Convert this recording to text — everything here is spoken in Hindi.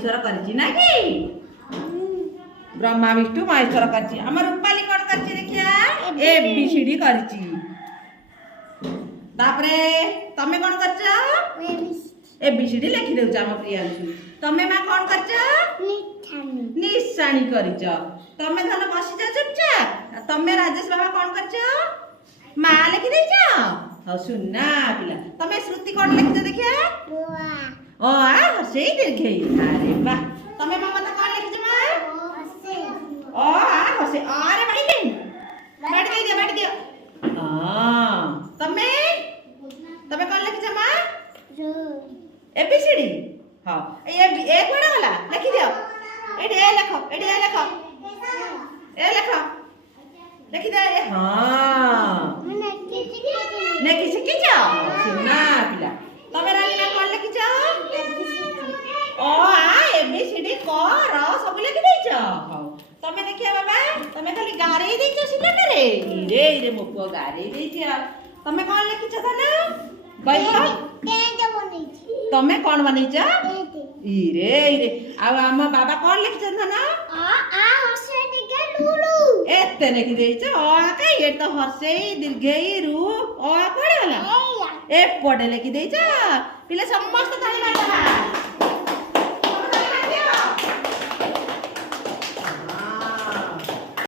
महेश्वर करची ना कि ब्रह्मा विष्णु महेश्वर करची हमर रूपाली कोन करची देखिया ए बी सी डी करची तापरे तमे कोन करछ ए बी सी डी लिखि देउछ हम प्रियांशु तमे मा कोन करछ निशानी करछ तमे धन बसी जा चुपचाप तमे राजेश बाबा कोन करछ मा लिखि देछ ह सुनना पिला तमे श्रुति कोन लिखि दे देखिया ओ आ से देखे अरे वाह तमे ममता कोन लिखि छ मा ओ आ हसे अरे बैठ गई हां तमे तमे कोन लिखि छ मा एबीसीडी हां ए कोन वाला लिखि दियो एडी ए लिखो लिखि दे हां ने किसी की जाओ सुनना पिला तमे रानी में कोन लिखि छ ओ आ एबीसीडी क र सब लिखि दे छ तमे देखिया बाबा तमे खाली गारे दे छ सिलेट रे रे मो को गारे दे छ तमे कोन लिखि छ धना बैठो तमे कोन बनै छ इरे आ हम बाबा कोन लिखि छ धना आ हसे दिगे लुलु एते लिखि दे छ ओ का ये तो हसे दीर्घई रु ओ कोन वाला ए पडे लिखि दे छ पिले समस्त धन्यवाद।